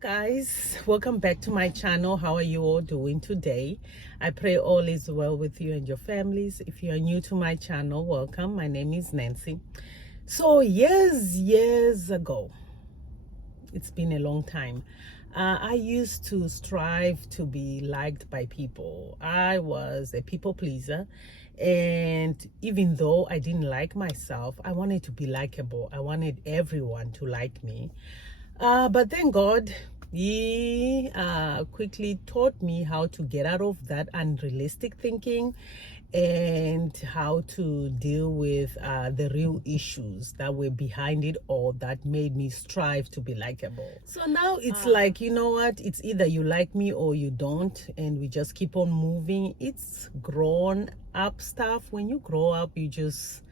Guys, welcome back to my channel. How are you all doing today? I pray all is well with you and your families. If you are new to my channel, welcome. My name is Nancy. So years ago, it's been a long time, I used to strive to be liked by people. I was a people pleaser, and even though I didn't like myself, I wanted to be likable. I wanted everyone to like me. But thank God, he quickly taught me how to get out of that unrealistic thinking and how to deal with the real issues that were behind it all that made me strive to be likable. So now it's like, you know what, it's either you like me or you don't, and we just keep on moving. It's grown up stuff. When you grow up, you just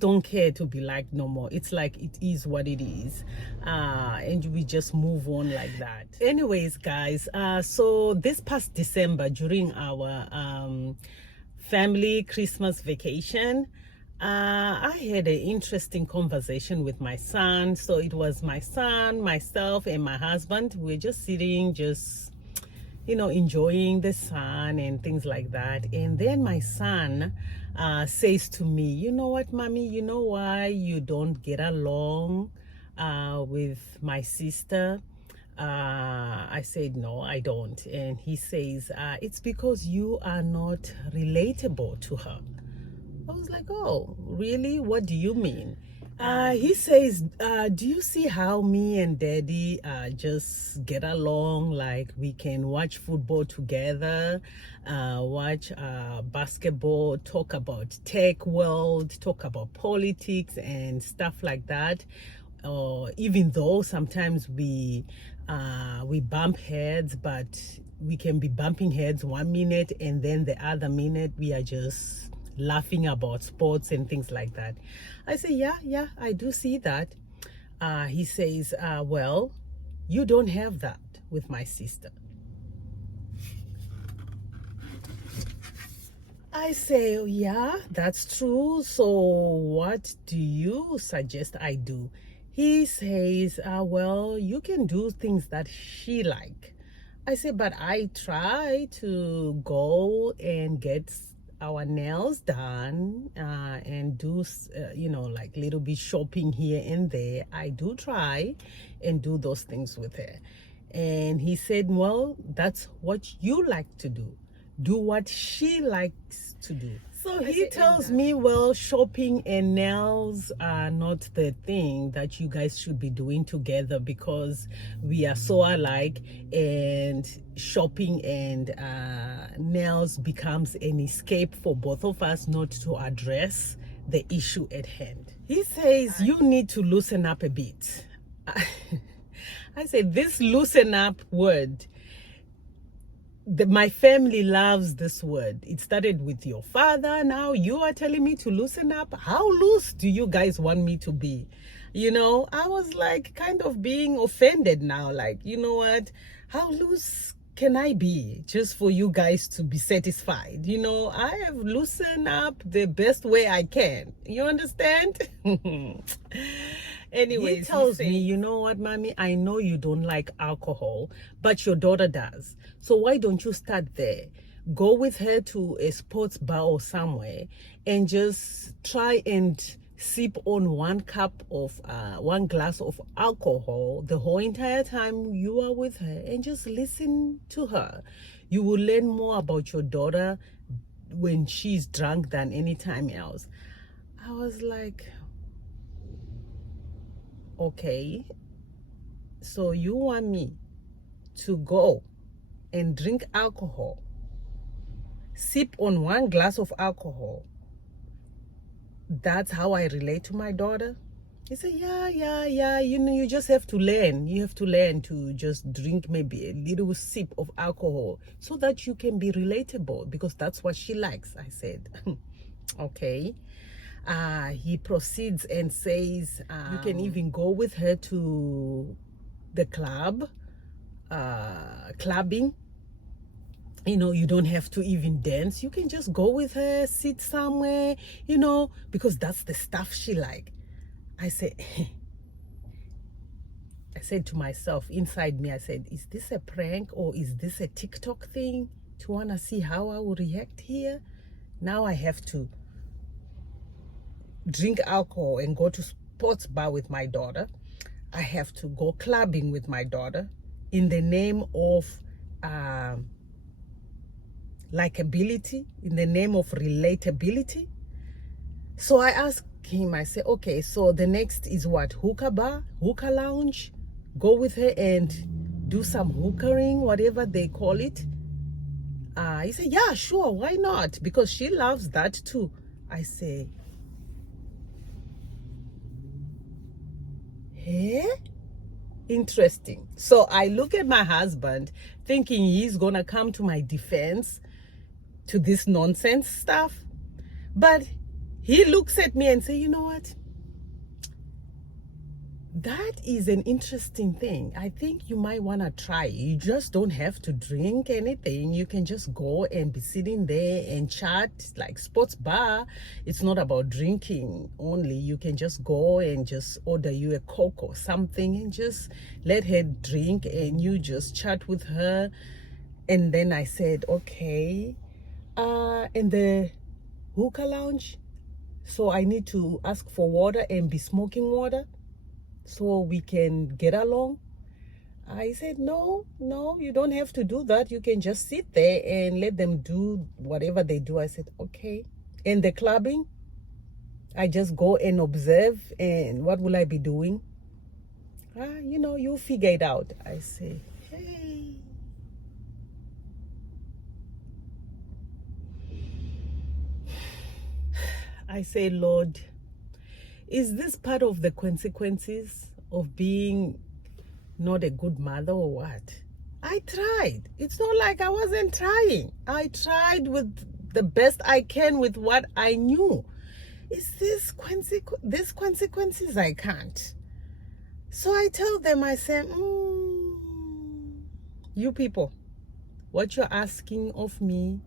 don't care to be liked no more. It's like it is what it is, and we just move on like that. Anyways, guys, so this past December, during our family Christmas vacation, I had an interesting conversation with my son. So it was my son, myself, and my husband. We were just sitting, enjoying the sun and things like that. And then my son says to me, "You know what, mommy, you know why you don't get along with my sister?" I said, "No, I don't." And he says, "It's because you are not relatable to her." I was like, "Oh, really? What do you mean?" He says, "Do you see how me and daddy just get along? Like, we can watch football together, watch basketball, talk about tech world, talk about politics and stuff like that. Even though sometimes we bump heads, but we can be bumping heads 1 minute and then the other minute we are just laughing about sports and things like that." I say, yeah, I do see that. He says, "Well, you don't have that with my sister." I say, "Oh, yeah, that's true. So what do you suggest I do?" He says, "Well, you can do things that she like." I say, "But I try to go and get our nails done and do like little bit shopping here and there. I do try and do those things with her." And he said, "Well, that's what you like to do what she likes to do." So he tells me, "Well, shopping and nails are not the thing that you guys should be doing together because we are so alike, and shopping and nails becomes an escape for both of us not to address the issue at hand." He says, "You need to loosen up a bit." I said, this loosen up word, my family loves this word. It started with your father. Now you are telling me to loosen up. How loose do you guys want me to be? I was like kind of being offended now. Like, you know what? How loose can I be just for you guys to be satisfied? I have loosened up the best way I can. You understand? Anyways, he tells me, "You know what, mommy? I know you don't like alcohol, but your daughter does. So why don't you start there? Go with her to a sports bar or somewhere and just try and sip on one glass of alcohol the whole entire time you are with her, and just listen to her. You will learn more about your daughter when she's drunk than any time else." I was like, okay, so you want me to go and drink alcohol, sip on one glass of alcohol? That's how I relate to my daughter? He said, yeah. You just have to learn. You have to learn to just drink maybe a little sip of alcohol so that you can be relatable, because that's what she likes. I said, okay. He proceeds and says, "You can even go with her to the club, clubbing. You don't have to even dance. You can just go with her, sit somewhere, because that's the stuff she like." I said, said to myself, inside me, I said, is this a prank or is this a TikTok thing to want to see how I will react here? Now I have to drink alcohol and go to sports bar with my daughter. I have to go clubbing with my daughter in the name of likability, in the name of relatability. So I asked him, I said, okay, so the next is what? Hookah bar, hookah lounge, go with her and do some hookering, whatever they call it. He said, yeah, sure, why not? Because she loves that too. I say, hey, interesting. So I look at my husband thinking he's gonna come to my defense to this nonsense stuff, but he looks at me and say, you know what, that is an interesting thing. I think you might want to try. You just don't have to drink anything. You can just go and be sitting there and chat, like sports bar. It's not about drinking only. You can just go and just order you a Coke or something and just let her drink and you just chat with her. And then I said, okay, and the hookah lounge, so I need to ask for water and be smoking water so we can get along. I said, no, you don't have to do that. You can just sit there and let them do whatever they do. I said, okay. And the clubbing, I just go and observe, and what will I be doing? You know, you figure it out. I say, hey. I say, Lord, is this part of the consequences of being not a good mother or what? I tried. It's not like I wasn't trying. I tried with the best I can with what I knew. Is this these consequences? I can't. So I tell them, I say, you people, what you're asking of me,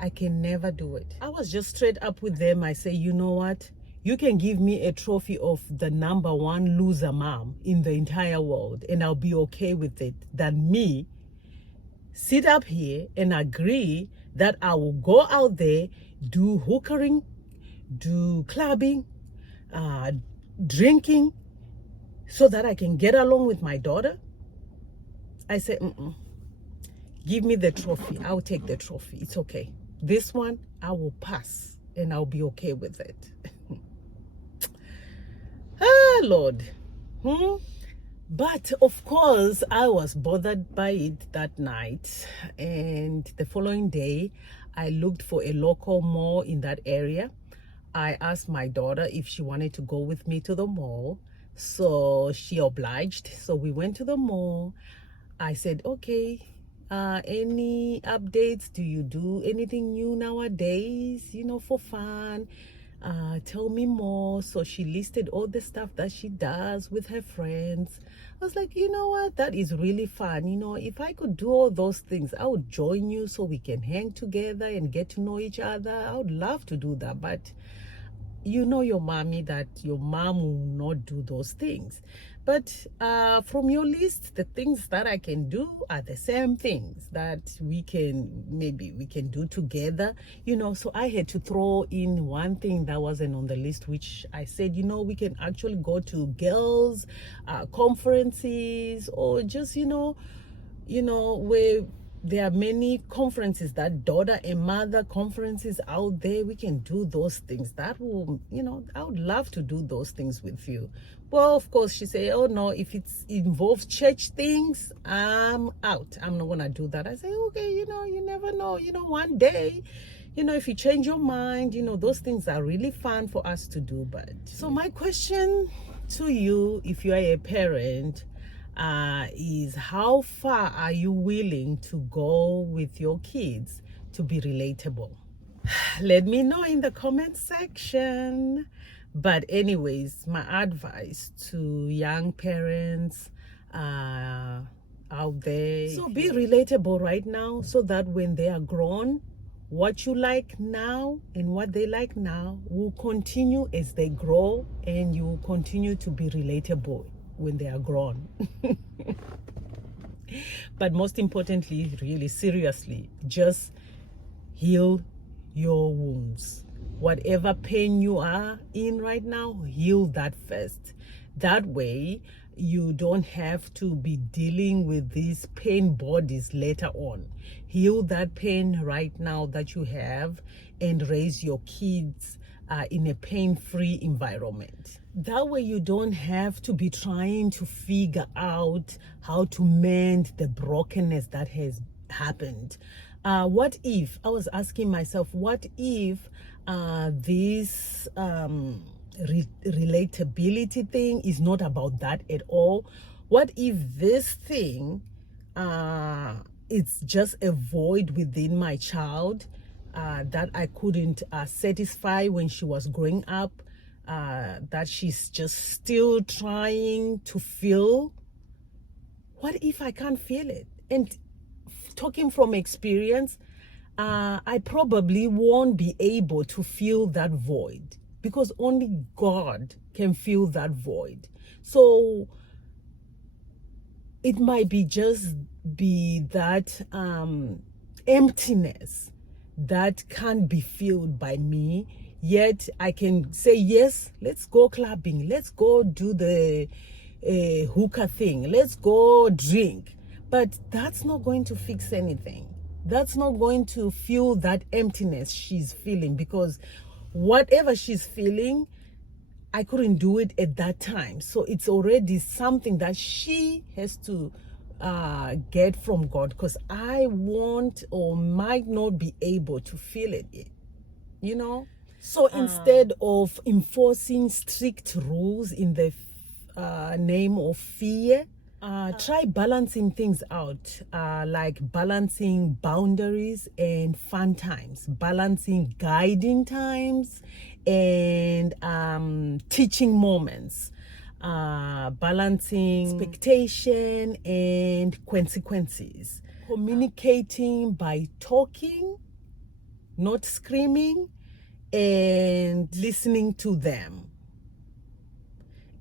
I can never do it. I was just straight up with them. I say, you know what? You can give me a trophy of the #1 loser mom in the entire world, and I'll be okay with it, than me sit up here and agree that I will go out there, do hookering, do clubbing, drinking, so that I can get along with my daughter. I said, give me the trophy. I'll take the trophy. It's okay. This one, I will pass, and I'll be okay with it. Lord. But of course, I was bothered by it that night, and the following day I looked for a local mall in that area. I asked my daughter if she wanted to go with me to the mall, so she obliged. So we went to the mall. I said, okay, any updates? Do you do anything new nowadays, you know, for fun? Tell me more. So she listed all the stuff that she does with her friends. I was like, you know what, that is really fun. You know, if I could do all those things, I would join you so we can hang together and get to know each other. I would love to do that, but you know your mommy, that your mom will not do those things. But from your list, the things that I can do are the same things that maybe we can do together, you know. So I had to throw in one thing that wasn't on the list, which I said, you know, we can actually go to girls conferences, or just, you know, where there are many conferences, that daughter and mother conferences out there. We can do those things. That will, you know, I would love to do those things with you. Well, of course, she said, oh no, if it involves church things, I'm out. I'm not gonna do that. I say, okay, you know, you never know, you know, one day, you know, if you change your mind, you know, those things are really fun for us to do. But so my question to you, if you are a parent, is how far are you willing to go with your kids to be relatable? Let me know in the comment section. But anyways, my advice to young parents out there, so be relatable right now, so that when they are grown, what you like now and what they like now will continue as they grow, and you will continue to be relatable when they are grown. But most importantly, really seriously, just heal your wounds. Whatever pain you are in right now, heal that first. That way you don't have to be dealing with these pain bodies later on. Heal that pain right now that you have and raise your kids in a pain-free environment. That way you don't have to be trying to figure out how to mend the brokenness that has happened. What if, I was asking myself, what if this relatability thing is not about that at all? What if this thing, it's just a void within my child that I couldn't satisfy when she was growing up, that she's just still trying to feel? What if I can't feel it? And talking from experience, I probably won't be able to fill that void, because only God can fill that void. So it might be just be that emptiness that can't be filled by me, yet I can say, yes, let's go clubbing, let's go do the hookah thing, let's go drink. But that's not going to fix anything. That's not going to fill that emptiness she's feeling, because whatever she's feeling, I couldn't do it at that time. So it's already something that she has to get from God, because I won't or might not be able to feel it yet, you know? So instead of enforcing strict rules in the name of fear, try balancing things out, like balancing boundaries and fun times, balancing guiding times and teaching moments, balancing expectation and consequences, communicating by talking, not screaming, and listening to them,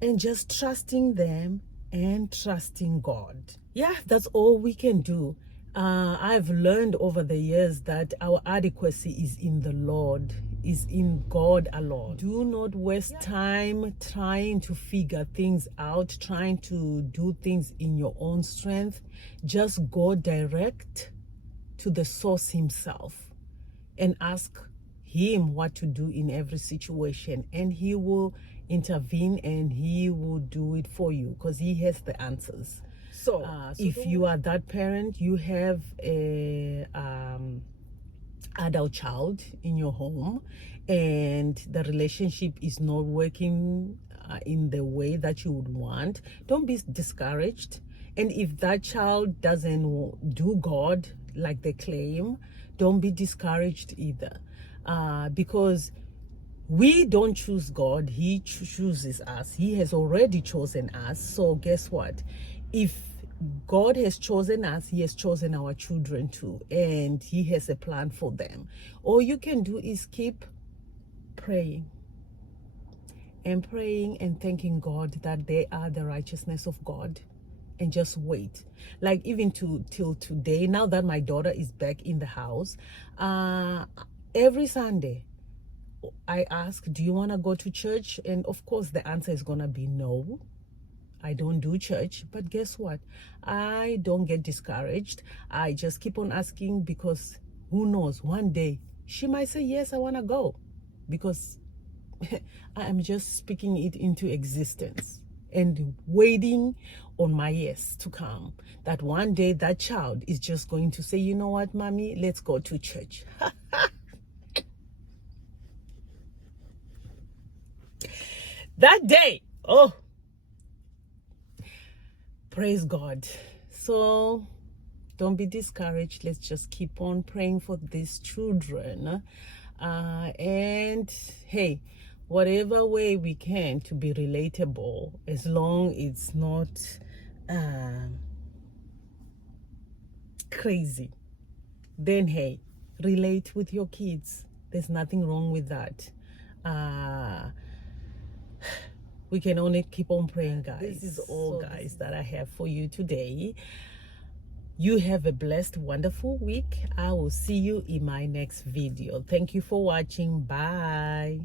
and just trusting them and trusting God. Yeah, that's all we can do. I've learned over the years that our adequacy is in the Lord, is in God alone. Do not waste time trying to figure things out, trying to do things in your own strength. Just go direct to the source himself and ask him what to do in every situation, and he will intervene and he will do it for you, because he has the answers. So if you are that parent, you have a adult child in your home and the relationship is not working in the way that you would want, don't be discouraged. And if that child doesn't do God like they claim, don't be discouraged either, because we don't choose God, he chooses us. He has already chosen us. So guess what? If God has chosen us, he has chosen our children too, and he has a plan for them. All you can do is keep praying and praying and thanking God that they are the righteousness of God, and just wait. Like even till today, now that my daughter is back in the house, every Sunday I ask, do you want to go to church? And of course the answer is gonna be no, I don't do church. But guess what? I don't get discouraged. I just keep on asking, because who knows, one day she might say, yes, I want to go, because I am just speaking it into existence and waiting on my yes to come. That one day that child is just going to say, you know what, mommy, let's go to church. That day, oh, praise God. So don't be discouraged. Let's just keep on praying for these children, and hey, whatever way we can to be relatable, as long it's not crazy, then hey, relate with your kids. There's nothing wrong with that. we can only keep on praying, guys. This is all, guys, that I have for you today. You have a blessed, wonderful week. I will see you in my next video. Thank you for watching. Bye.